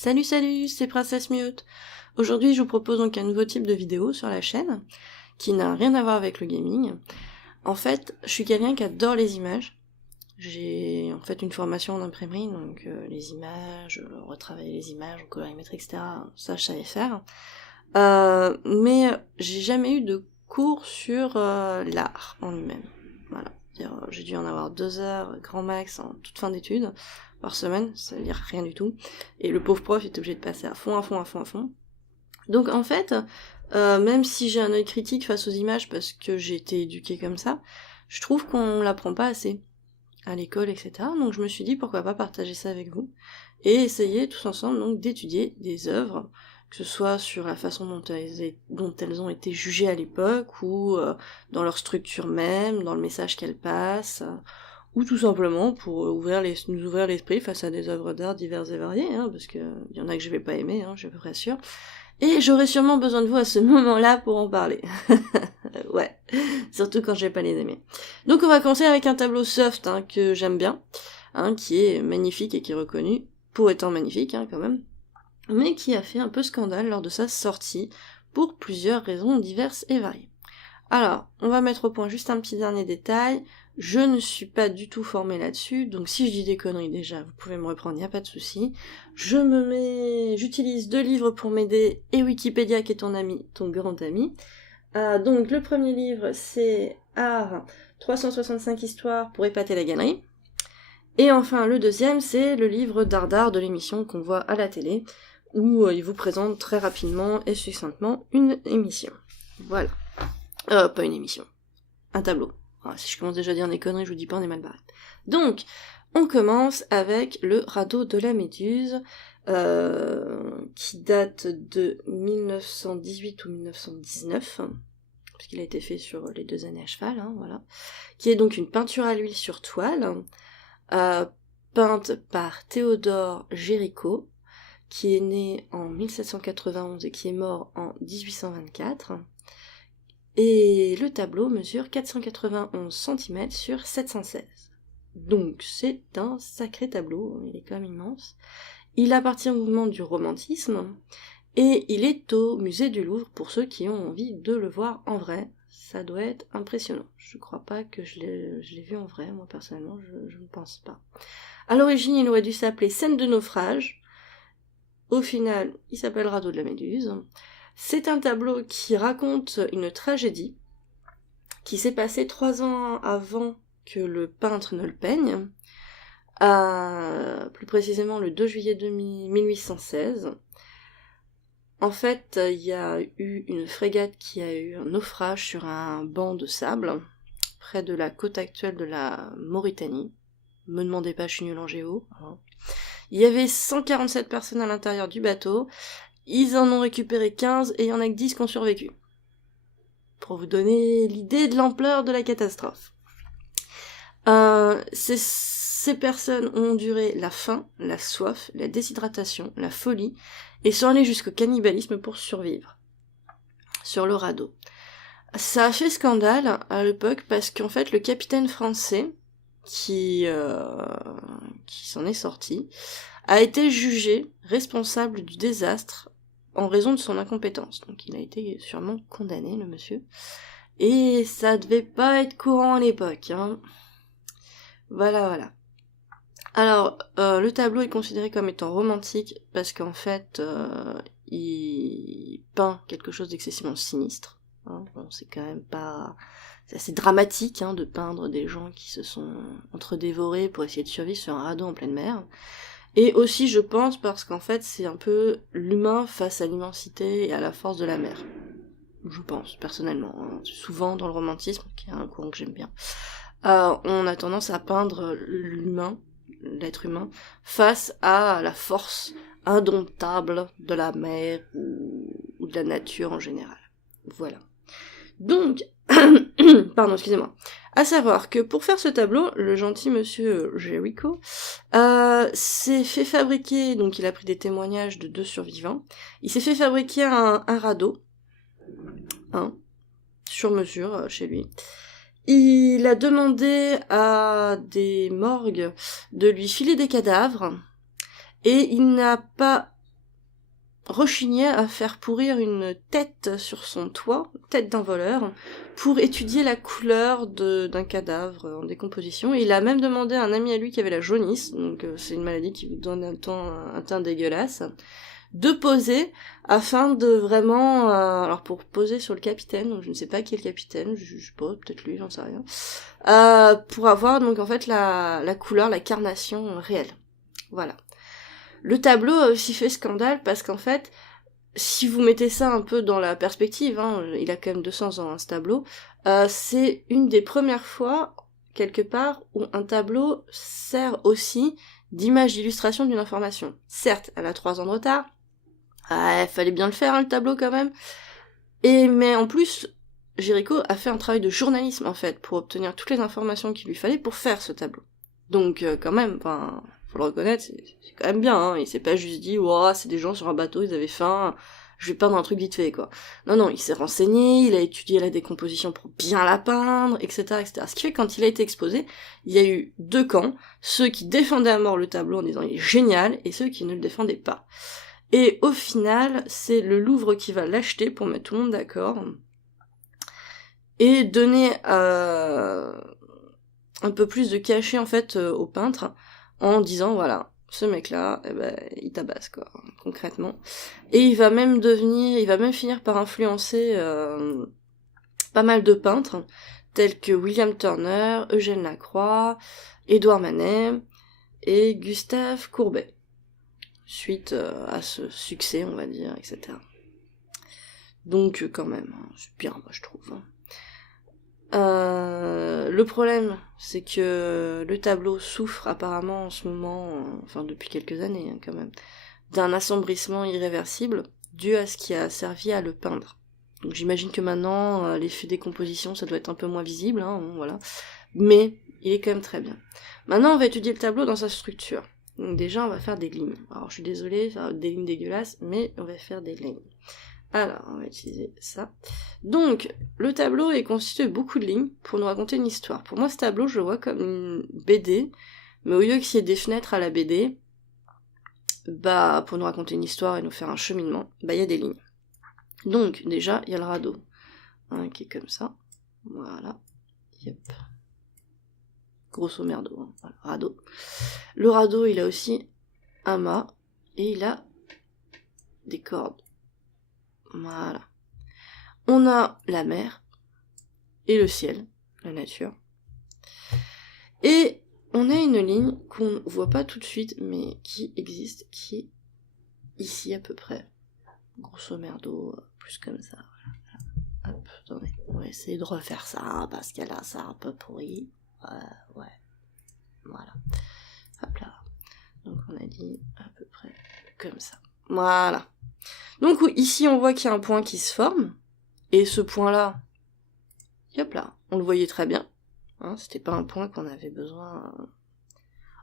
Salut, c'est Princesse Mute. Aujourd'hui, je vous propose donc un nouveau type de vidéo sur la chaîne, qui n'a rien à voir avec le gaming. En fait, je suis quelqu'un qui adore les images. J'ai en fait une formation en imprimerie, donc les images, retravailler les images, colorimétrie, etc. Ça, je savais faire. Mais j'ai jamais eu de cours sur l'art en lui-même. Voilà. J'ai dû en avoir 2 heures, grand max, en toute fin d'études, par semaine, ça veut dire rien du tout. Et le pauvre prof est obligé de passer à fond. Donc en fait, même si j'ai un œil critique face aux images parce que j'ai été éduquée comme ça, je trouve qu'on l'apprend pas assez à l'école, etc. Donc je me suis dit pourquoi pas partager ça avec vous et essayer tous ensemble donc d'étudier des œuvres, que ce soit sur la façon dont elles ont été jugées à l'époque ou dans leur structure même, dans le message qu'elles passent, ou tout simplement pour nous ouvrir l'esprit face à des œuvres d'art diverses et variées, parce que y en a que je vais pas aimer, je suis à peu près sûre. Et j'aurai sûrement besoin de vous à ce moment-là pour en parler. Ouais, surtout quand je vais pas les aimer. Donc on va commencer avec un tableau soft que j'aime bien, qui est magnifique et qui est reconnu pour étant magnifique quand même, mais qui a fait un peu scandale lors de sa sortie pour plusieurs raisons diverses et variées. Alors, on va mettre au point juste un petit dernier détail. Je ne suis pas du tout formée là-dessus, donc si je dis des conneries déjà, vous pouvez me reprendre, y a pas de souci. J'utilise 2 livres pour m'aider, et Wikipédia qui est ton ami, ton grand ami. Donc le premier livre, c'est Art 365 histoires pour épater la galerie. Et enfin, le deuxième, c'est le livre Dardar de l'émission qu'on voit à la télé, où il vous présente très rapidement et succinctement une émission. Voilà. Pas une émission. Un tableau. Alors, si je commence déjà à dire des conneries, je vous dis pas, on est mal barré. Donc, on commence avec le radeau de la Méduse, qui date de 1918 ou 1919, parce qu'il a été fait sur les 2 années à cheval, voilà. Qui est donc une peinture à l'huile sur toile, peinte par Théodore Géricault, qui est né en 1791 et qui est mort en 1824. Et le tableau mesure 491 cm sur 716. Donc c'est un sacré tableau, il est quand même immense. Il appartient au mouvement du romantisme, et il est au musée du Louvre pour ceux qui ont envie de le voir en vrai. Ça doit être impressionnant. Je crois pas que je l'ai vu en vrai, moi personnellement, je ne pense pas. À l'origine, il aurait dû s'appeler Scène de naufrage. Au final, il s'appelle Radeau de la Méduse. C'est un tableau qui raconte une tragédie qui s'est passée 3 ans avant que le peintre ne le peigne, plus précisément le 2 juillet 1816. En fait, il y a eu une frégate qui a eu un naufrage sur un banc de sable, près de la côte actuelle de la Mauritanie. Me demandez pas, je suis nulle en géo. Il y avait 147 personnes à l'intérieur du bateau. Ils en ont récupéré 15 et il y en a que 10 qui ont survécu. Pour vous donner l'idée de l'ampleur de la catastrophe. Ces personnes ont enduré la faim, la soif, la déshydratation, la folie, et sont allées jusqu'au cannibalisme pour survivre. Sur le radeau. Ça a fait scandale à l'époque parce qu'en fait le capitaine français, qui s'en est sorti, a été jugé responsable du désastre en raison de son incompétence. Donc il a été sûrement condamné, le monsieur. Et ça devait pas être courant à l'époque, Voilà. Alors, le tableau est considéré comme étant romantique parce qu'en fait, il peint quelque chose d'excessivement sinistre. Bon, c'est quand même pas... C'est assez dramatique de peindre des gens qui se sont entre-dévorés pour essayer de survivre sur un radeau en pleine mer. Et aussi, je pense, parce qu'en fait, c'est un peu l'humain face à l'immensité et à la force de la mer. Je pense, personnellement. Souvent, dans le romantisme, qui est un courant que j'aime bien, on a tendance à peindre l'humain, l'être humain, face à la force indomptable de la mer ou de la nature en général. Voilà. Donc, pardon, excusez-moi. À savoir que pour faire ce tableau, le gentil monsieur Géricault s'est fait fabriquer, donc il a pris des témoignages de 2 survivants, il s'est fait fabriquer un radeau, sur mesure chez lui. Il a demandé à des morgues de lui filer des cadavres, et il n'a pas rechignait à faire pourrir une tête sur son toit, tête d'un voleur, pour étudier la couleur d'un cadavre en décomposition. Et il a même demandé à un ami à lui qui avait la jaunisse, donc c'est une maladie qui vous donne un teint dégueulasse, de poser afin de vraiment... alors pour poser sur le capitaine, donc je ne sais pas qui est le capitaine, je sais pas, peut-être lui, j'en sais rien, pour avoir donc en fait la couleur, la carnation réelle. Voilà. Le tableau a aussi fait scandale parce qu'en fait, si vous mettez ça un peu dans la perspective, hein, il a quand même 200 ans, hein, ce tableau, c'est une des premières fois, quelque part, où un tableau sert aussi d'image d'illustration d'une information. Certes, elle a 3 ans de retard, fallait bien le faire, hein, le tableau, quand même, mais en plus, Géricault a fait un travail de journalisme, en fait, pour obtenir toutes les informations qu'il lui fallait pour faire ce tableau. Donc, quand même, enfin... faut le reconnaître, c'est quand même bien, hein. Il s'est pas juste dit, ouah, c'est des gens sur un bateau, ils avaient faim, je vais peindre un truc vite fait, quoi. Non, il s'est renseigné, il a étudié la décomposition pour bien la peindre, etc., etc. Ce qui fait que quand il a été exposé, il y a eu 2 camps, ceux qui défendaient à mort le tableau en disant il est génial, et ceux qui ne le défendaient pas. Et au final, c'est le Louvre qui va l'acheter pour mettre tout le monde d'accord, et donner un peu plus de cachet, en fait, au peintre, en disant, voilà, ce mec-là, il tabasse, quoi, concrètement. Et il va même finir par influencer pas mal de peintres, tels que William Turner, Eugène Lacroix, Édouard Manet et Gustave Courbet, suite à ce succès, on va dire, etc. Donc, quand même, c'est bien, moi, je trouve, hein. Le problème, c'est que le tableau souffre apparemment en ce moment, enfin depuis quelques années, hein, quand même, d'un assombrissement irréversible dû à ce qui a servi à le peindre. Donc j'imagine que maintenant, l'effet décomposition, ça doit être un peu moins visible, hein, voilà. Mais il est quand même très bien. Maintenant, on va étudier le tableau dans sa structure. Donc déjà, on va faire des lignes. Alors je suis désolée, ça va être des lignes dégueulasses, mais on va faire des lignes. Alors, on va utiliser ça. Donc, le tableau est constitué de beaucoup de lignes pour nous raconter une histoire. Pour moi, ce tableau, je le vois comme une BD, mais au lieu qu'il y ait des fenêtres à la BD, pour nous raconter une histoire et nous faire un cheminement, il y a des lignes. Donc, déjà, il y a le radeau, hein, qui est comme ça. Voilà. Yep. Grosso merdo, hein. Voilà, radeau. Le radeau, il a aussi un mât, et il a des cordes. Voilà. On a la mer et le ciel, la nature. Et on a une ligne qu'on voit pas tout de suite, mais qui existe, qui est ici à peu près. Grosso merdo, plus comme ça. Voilà. Hop, attendez. On va essayer de refaire ça, parce qu'elle a ça un peu pourri. Ouais. Voilà. Hop là. Donc on a dit à peu près comme ça. Voilà. Donc ici on voit qu'il y a un point qui se forme, et ce point-là, hop là, on le voyait très bien, hein, c'était pas un point qu'on avait besoin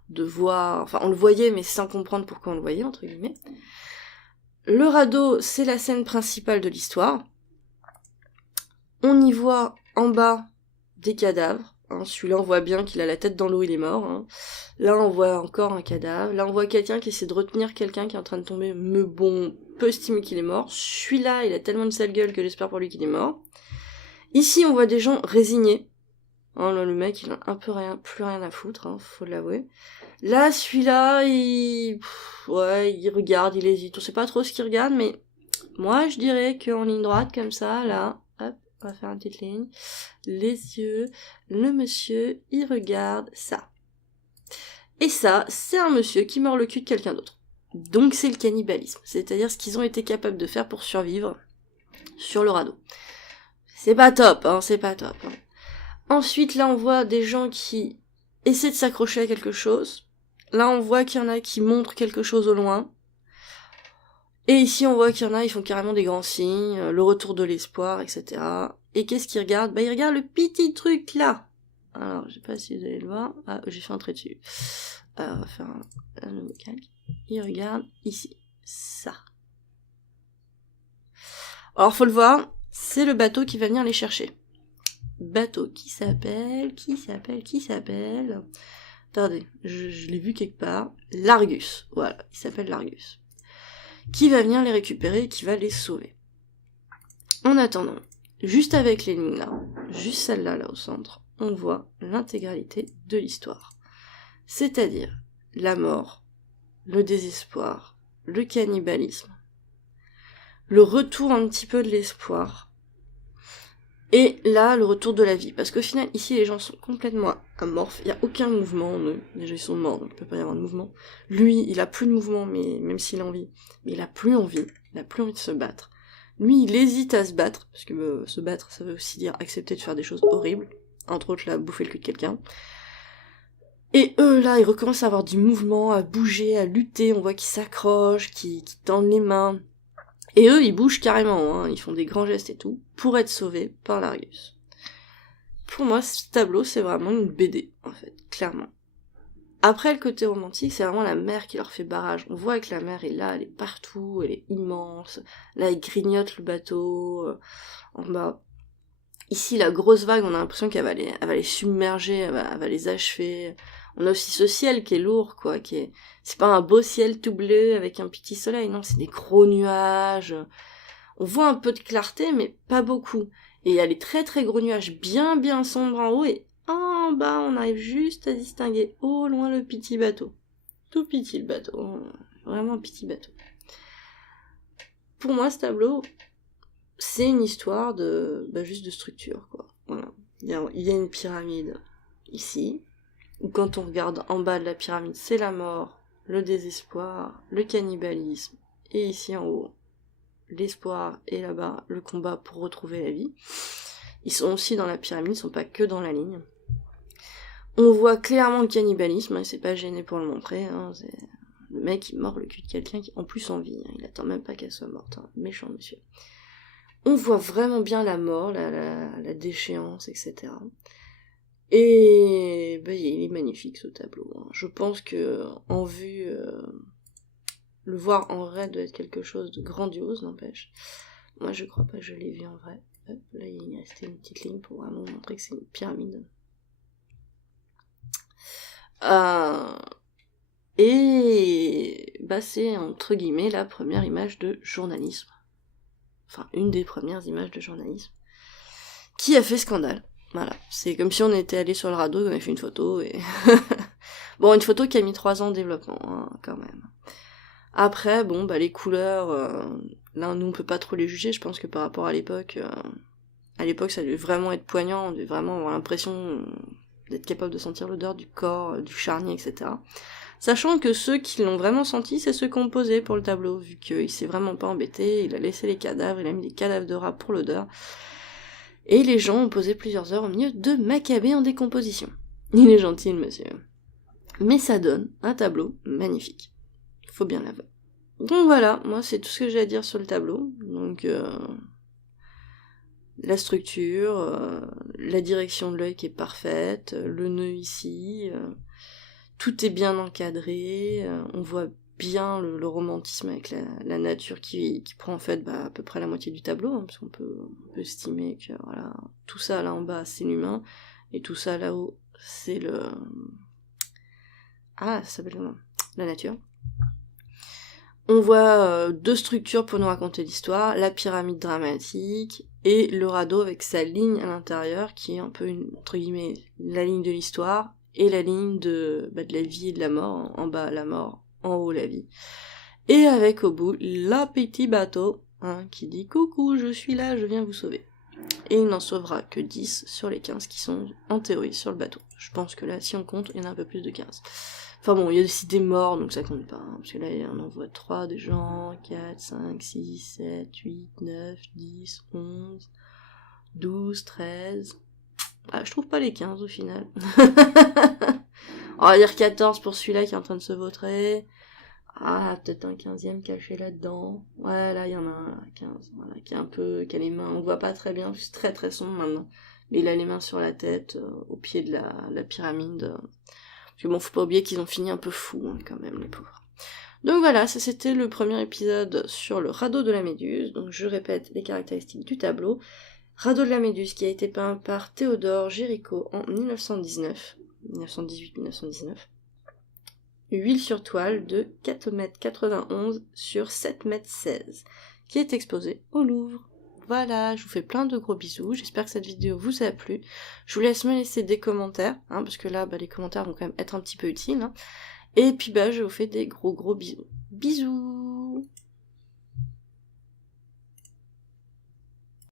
de voir, enfin on le voyait mais sans comprendre pourquoi on le voyait, entre guillemets. Le radeau, c'est la scène principale de l'histoire, on y voit en bas des cadavres, hein, celui-là on voit bien qu'il a la tête dans l'eau, il est mort, hein. Là on voit encore un cadavre, là on voit quelqu'un qui essaie de retenir quelqu'un qui est en train de tomber, mais bon, peut estimer qu'il est mort. Celui-là, il a tellement de sale gueule que j'espère pour lui qu'il est mort. Ici, on voit des gens résignés. Hein, là, le mec, il a un peu plus rien à foutre, hein, faut l'avouer. Là, celui-là, il regarde, il hésite. On sait pas trop ce qu'il regarde, mais moi, je dirais qu'en ligne droite, comme ça, là, hop, on va faire une petite ligne. Les yeux, le monsieur, il regarde ça. Et ça, c'est un monsieur qui mord le cul de quelqu'un d'autre. Donc c'est le cannibalisme, c'est-à-dire ce qu'ils ont été capables de faire pour survivre sur le radeau. C'est pas top, hein, c'est pas top. Hein. Ensuite, là, on voit des gens qui essaient de s'accrocher à quelque chose. Là, on voit qu'il y en a qui montrent quelque chose au loin. Et ici, on voit qu'il y en a, ils font carrément des grands signes, le retour de l'espoir, etc. Et qu'est-ce qu'ils regardent ? Ils regardent le petit truc là. Alors, je sais pas si vous allez le voir. Ah, j'ai fait un trait dessus. Alors, on va faire un nouveau calque. Il regarde ici. Ça. Alors, faut le voir, c'est le bateau qui va venir les chercher. Bateau qui s'appelle... Attendez, je l'ai vu quelque part. L'Argus. Voilà, il s'appelle l'Argus. qui va venir les récupérer et qui va les sauver. En attendant, juste avec les lignes là, juste celle-là là au centre, on voit l'intégralité de l'histoire. C'est-à-dire la mort, le désespoir, le cannibalisme, le retour un petit peu de l'espoir, et là, le retour de la vie. Parce qu'au final, ici, les gens sont complètement amorphes. Il n'y a aucun mouvement en eux. Déjà, ils sont morts, donc il ne peut pas y avoir de mouvement. Lui, il a plus de mouvement, mais même s'il a envie. Mais il a plus envie. Il a plus envie de se battre. Lui, il hésite à se battre. Parce que se battre, ça veut aussi dire accepter de faire des choses horribles. Entre autres, là, bouffer le cul de quelqu'un. Et eux, là, ils recommencent à avoir du mouvement, à bouger, à lutter. On voit qu'ils s'accrochent, qu'ils tendent les mains. Et eux, ils bougent carrément, hein, ils font des grands gestes et tout, pour être sauvés par l'Argus. Pour moi, ce tableau, c'est vraiment une BD, en fait, clairement. Après, le côté romantique, c'est vraiment la mer qui leur fait barrage. On voit que la mer est là, elle est partout, elle est immense. Là, elle grignote le bateau, en bas. Ici, la grosse vague, on a l'impression qu'elle va les submerger, elle va les achever. On a aussi ce ciel qui est lourd, quoi, c'est pas un beau ciel tout bleu avec un petit soleil, non, c'est des gros nuages. On voit un peu de clarté, mais pas beaucoup. Et il y a les très très gros nuages bien bien sombres en haut, et en bas, on arrive juste à distinguer au loin le petit bateau. Tout petit le bateau, vraiment un petit bateau. Pour moi, ce tableau, c'est une histoire juste de structure, quoi. Voilà. Il y a une pyramide ici, où quand on regarde en bas de la pyramide, c'est la mort, le désespoir, le cannibalisme, et ici en haut, l'espoir, et là-bas, le combat pour retrouver la vie. Ils sont aussi dans la pyramide, ils sont pas que dans la ligne. On voit clairement le cannibalisme, hein, c'est pas gêné pour le montrer, hein, c'est le mec qui mord le cul de quelqu'un qui en plus en vie, hein, il attend même pas qu'elle soit morte, hein, méchant monsieur. On voit vraiment bien la mort, la déchéance, etc. Et il est magnifique ce tableau. Hein. Je pense que en vue, le voir en vrai doit être quelque chose de grandiose, n'empêche. Moi, je crois pas que je l'ai vu en vrai. Hop, là, il restait une petite ligne pour vraiment montrer que c'est une pyramide. Et c'est entre guillemets la première image de journalisme. Enfin, une des premières images de journalisme qui a fait scandale. Voilà, c'est comme si on était allé sur le radeau, qu'on avait fait une photo, et... bon, une photo qui a mis 3 ans de développement, hein, quand même. Après, les couleurs, là, nous, on peut pas trop les juger, je pense que par rapport à l'époque, ça devait vraiment être poignant, on devait vraiment avoir l'impression d'être capable de sentir l'odeur du corps, du charnier, etc. Sachant que ceux qui l'ont vraiment senti, c'est ceux qui ont posé pour le tableau, vu qu'il s'est vraiment pas embêté, il a laissé les cadavres, il a mis des cadavres de rats pour l'odeur. Et les gens ont posé plusieurs heures au milieu de Maccabée en décomposition. Il est gentil, le monsieur. Mais ça donne un tableau magnifique. Faut bien l'avouer. Donc voilà, moi c'est tout ce que j'ai à dire sur le tableau. Donc la structure, la direction de l'œil qui est parfaite, le nœud ici, tout est bien encadré, on voit bien le romantisme avec la nature qui prend en fait à peu près la moitié du tableau, hein, parce qu'on peut estimer que voilà, tout ça là en bas c'est l'humain, et tout ça là-haut c'est ça s'appelle comment ? La nature. On voit 2 structures pour nous raconter l'histoire, la pyramide dramatique et le radeau avec sa ligne à l'intérieur qui est un peu entre guillemets la ligne de l'histoire et la ligne de la vie et de la mort, en bas la mort, en haut la vie. Et avec au bout la petit bateau qui dit coucou, je suis là, je viens vous sauver. Et il n'en sauvera que 10 sur les 15 qui sont en théorie sur le bateau. Je pense que là, si on compte, il y en a un peu plus de 15. Enfin bon, il y a aussi des morts, donc ça compte pas, hein, parce que là, on en voit 3 de gens, 4, 5, 6, 7, 8, 9, 10, 11, 12, 13... je trouve pas les 15 au final. On va dire 14 pour celui-là qui est en train de se vautrer. Peut-être un 15e caché là-dedans. Ouais, là, il y en a un 15, voilà, qui a les mains, on voit pas très bien, c'est très très sombre maintenant. Mais il a les mains sur la tête, au pied de la pyramide. Parce que faut pas oublier qu'ils ont fini un peu fous, hein, quand même, les pauvres. Donc voilà, ça c'était le premier épisode sur le radeau de la Méduse. Donc je répète les caractéristiques du tableau. Radeau de la Méduse qui a été peint par Théodore Géricault en 1918-1919. huile sur toile de 4,91 m sur 7,16 m, qui est exposée au Louvre. Voilà, je vous fais plein de gros bisous, j'espère que cette vidéo vous a plu. Je vous laisse me laisser des commentaires, parce que là, les commentaires vont quand même être un petit peu utiles. Et puis je vous fais des gros bisous. Bisous!